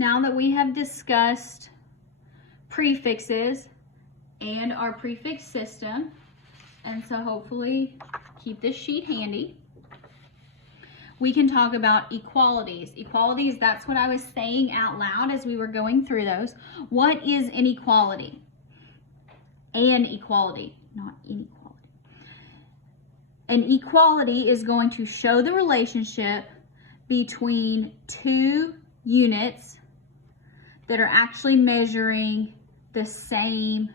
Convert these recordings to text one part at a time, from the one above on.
now that we have discussed prefixes and our prefix system, and so hopefully keep this sheet handy, we can talk about equalities. Equalities, that's what I was saying out loud as we were going through those. What is an equality? An equality, not inequality. An equality is going to show the relationship between two units that are actually measuring the same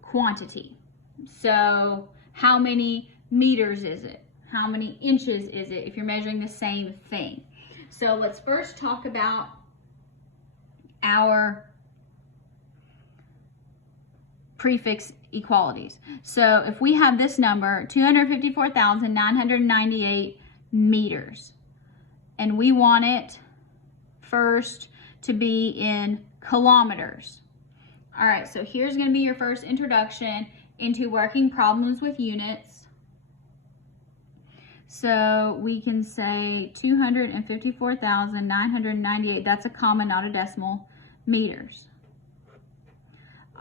quantity. So how many meters is it? How many inches is it if you're measuring the same thing? So let's first talk about our prefix equalities. So if we have this number, 254,998 meters, and we want it first to be in kilometers. All right, so here's going to be your first introduction into working problems with units. So we can say 254,998, that's a comma, not a decimal, meters.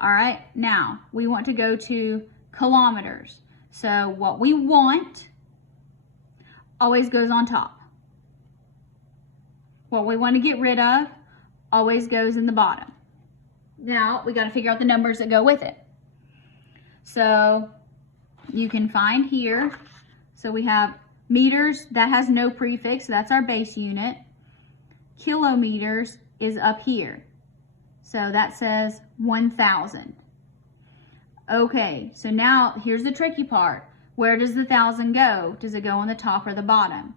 All right, now we want to go to kilometers. So what we want always goes on top. What we want to get rid of always goes in the bottom. Now we got to figure out the numbers that go with it. So you can find here, so we have meters, that has no prefix, so that's our base unit. Kilometers is up here. So that says 1,000. Okay, so now here's the tricky part. Where does the 1,000 go? Does it go on the top or the bottom?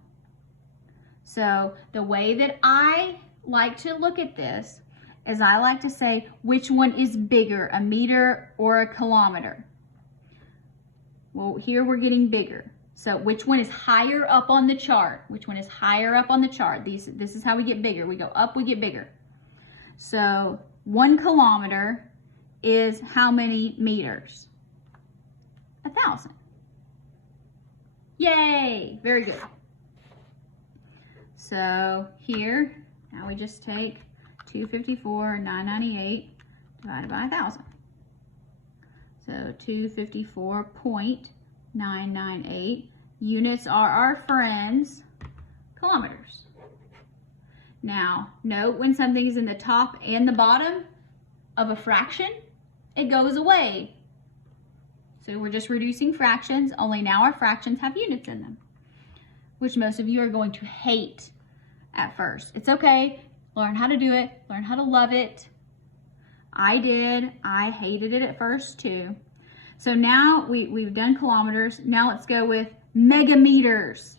So the way that I like to look at this is I like to say which one is bigger, a meter or a kilometer. Well, here we're getting bigger. So which one is higher up on the chart? Which one is higher up on the chart? This is how we get bigger. We go up, we get bigger. So 1 kilometer is how many meters? 1,000. Yay! Very good. So here, now we just take 254,998 divided by 1,000. So 254.998. Units are our friends, kilometers. Now, note when something is in the top and the bottom of a fraction, it goes away. So we're just reducing fractions, only now our fractions have units in them, which most of you are going to hate at first. It's okay, learn how to do it, learn how to love it. I did, I hated it at first too. So now we've done kilometers, now let's go with megameters.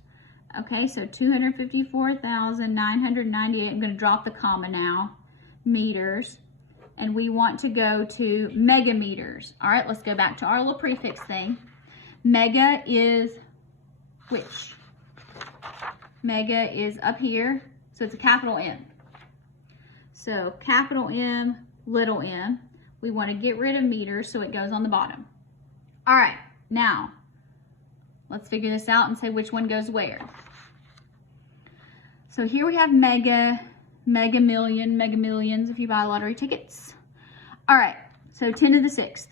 Okay, so 254,998, I'm going to drop the comma now, meters, and we want to go to megameters. All right, let's go back to our little prefix thing. Mega is which? Mega is up here, so it's a capital M. So capital M, little m. We want to get rid of meters, so it goes on the bottom. All right, now let's figure this out and say which one goes where. So here we have mega, mega million, mega millions if you buy lottery tickets. All right, so 10 to the 6th.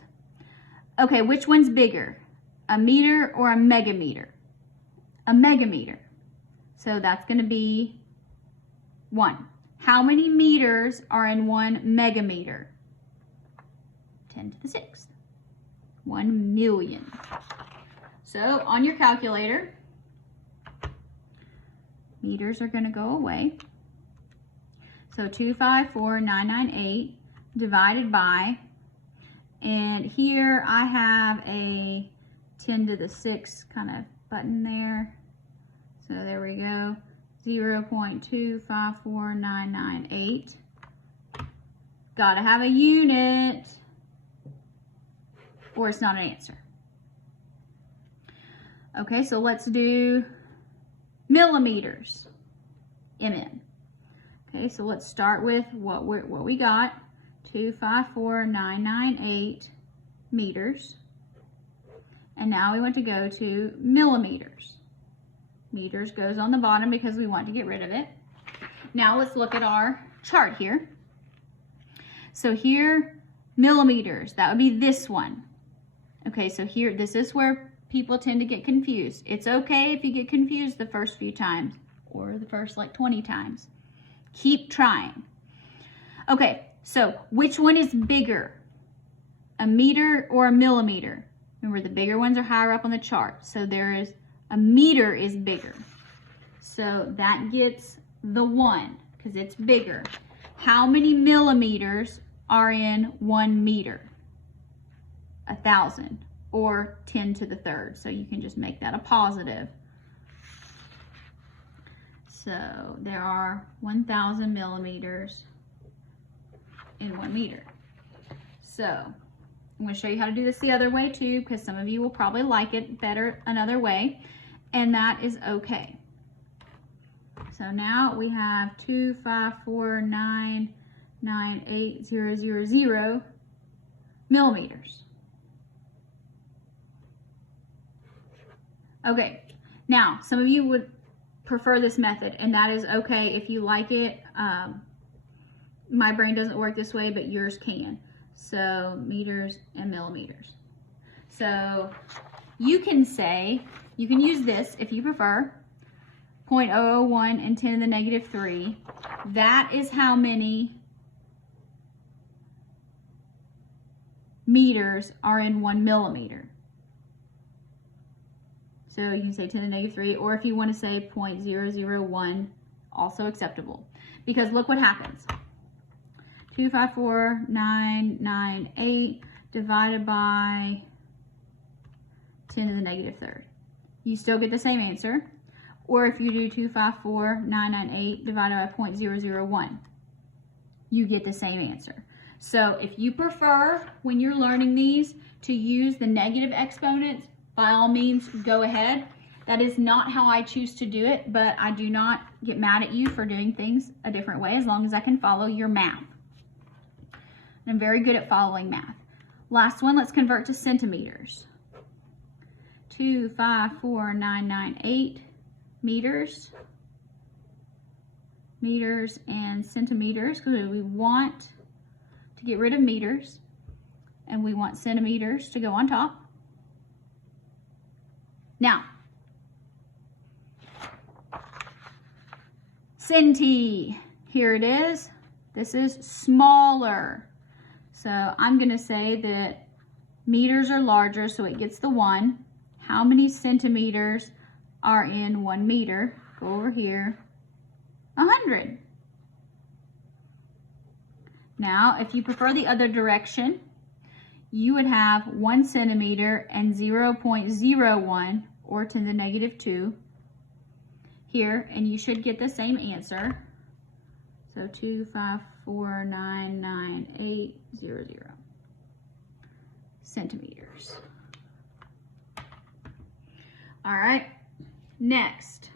Okay, which one's bigger, a meter or a megameter? A megameter. So that's going to be 1. How many meters are in 1 megameter? 10 to the 6th. 1 million. So on your calculator, meters are going to go away. So 254,998 divided by, and here I have a 10 to the 6 kind of button there. So there we go, 0.254998. Gotta have a unit, or it's not an answer. Okay, so let's do millimeters, MN. Okay, so let's start with what we got, 254,998 meters. And now we want to go to millimeters. Meters goes on the bottom because we want to get rid of it. Now let's look at our chart here. So here, millimeters, that would be this one. Okay, so here, this is where people tend to get confused. It's okay if you get confused the first few times or the first like 20 times. Keep trying. Okay, so which one is bigger? A meter or a millimeter? Remember, the bigger ones are higher up on the chart. So a meter is bigger. So that gets the 1 because it's bigger. How many millimeters are in 1 meter? 1,000 or 10 to the third. So you can just make that a positive. So there are 1,000 millimeters in 1 meter. So I'm going to show you how to do this the other way too, because some of you will probably like it better another way, and that is okay. So now we have 254,998,000 millimeters. Okay, now some of you would prefer this method, and that is okay if you like it. My brain doesn't work this way, but yours can. So meters and millimeters. So you can use this if you prefer, 0.001 and 10 to the negative 3. That is how many meters are in 1 millimeter. So you can say 10 to the negative 3, or if you want to say 0.001, also acceptable. Because look what happens. 254,998 divided by 10 to the negative third. You still get the same answer. Or if you do 254,998 divided by 0.001, you get the same answer. So if you prefer, when you're learning these, to use the negative exponents, by all means, go ahead. That is not how I choose to do it, but I do not get mad at you for doing things a different way as long as I can follow your math. And I'm very good at following math. Last one, let's convert to centimeters. 254,998 meters. Meters and centimeters, because we want to get rid of meters and we want centimeters to go on top. Now, centi, here it is. This is smaller. So I'm going to say that meters are larger, so it gets the 1. How many centimeters are in 1 meter? Go over here. 100. Now, if you prefer the other direction, you would have 1 centimeter and 0.01 or 10 to the negative 2 here, and you should get the same answer. So 254,998,000 centimeters. All right, next.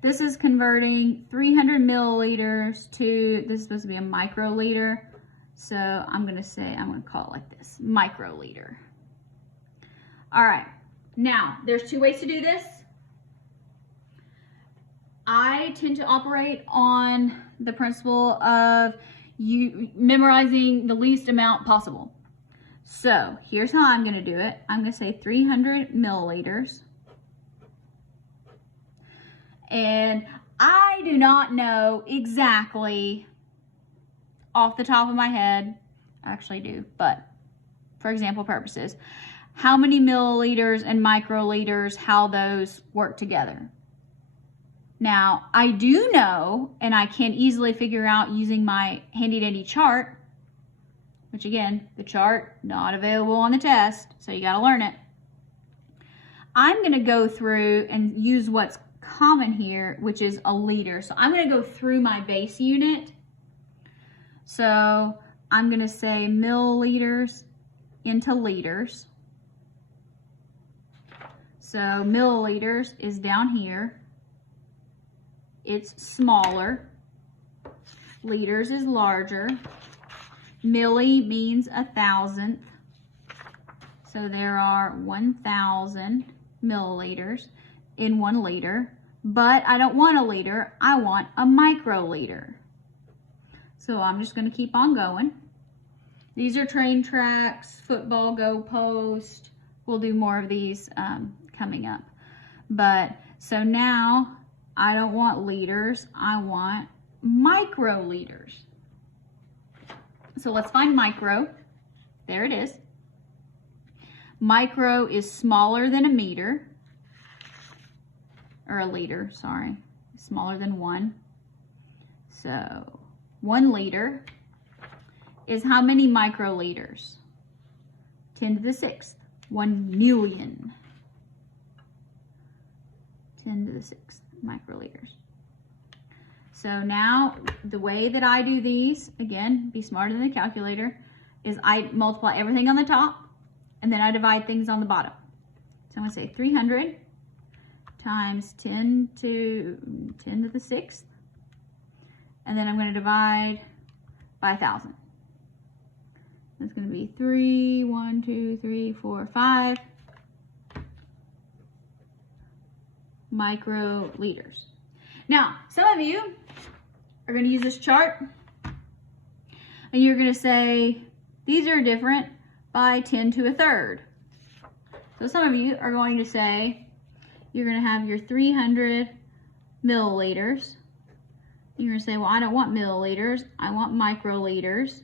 This is converting 300 milliliters to, this is supposed to be a microliter. So I'm going to call it like this, microliter. All right, now there's 2 ways to do this. I tend to operate on the principle of you memorizing the least amount possible. So here's how I'm going to do it. I'm going to say 300 milliliters. And I do not know exactly off the top of my head, I actually do, but for example purposes, how many milliliters and microliters, how those work together. Now, I do know, and I can easily figure out using my handy dandy chart, which again, the chart, not available on the test, so you gotta learn it. I'm gonna go through and use what's common here, which is a liter. So I'm gonna go through my base unit. So I'm gonna say milliliters into liters. So milliliters is down here. It's smaller. Liters is larger. Milli means 1,000th. So there are 1,000 milliliters in 1 liter. but I don't want a liter, I want a microliter. So I'm just going to keep on going. These are train tracks, football goalpost. We'll do more of these coming up. But so now I don't want liters, I want microliters. So let's find micro. There it is. Micro is smaller than a meter, or a liter, sorry, smaller than 1. So 1 liter is how many microliters? 10 to the 6th, 1 million. 10 to the 6th microliters. So now the way that I do these, again, be smarter than the calculator, is I multiply everything on the top and then I divide things on the bottom. So I'm going to say 300 times 10 to the 6th, and then I'm going to divide by 1,000. That's going to be 5 microliters. Now, some of you are going to use this chart and you're going to say these are different by 10 to a third. So some of you are going to say you're going to have your 300 milliliters. You're going to say, well, I don't want milliliters, I want microliters.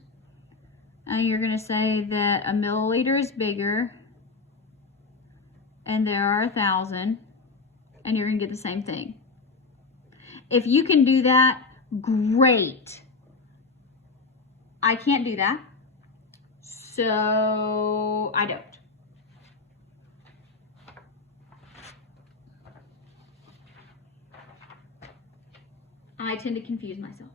And you're going to say that a milliliter is bigger and there are 1,000, and you're going to get the same thing. If you can do that, great. I can't do that, so I don't. I tend to confuse myself.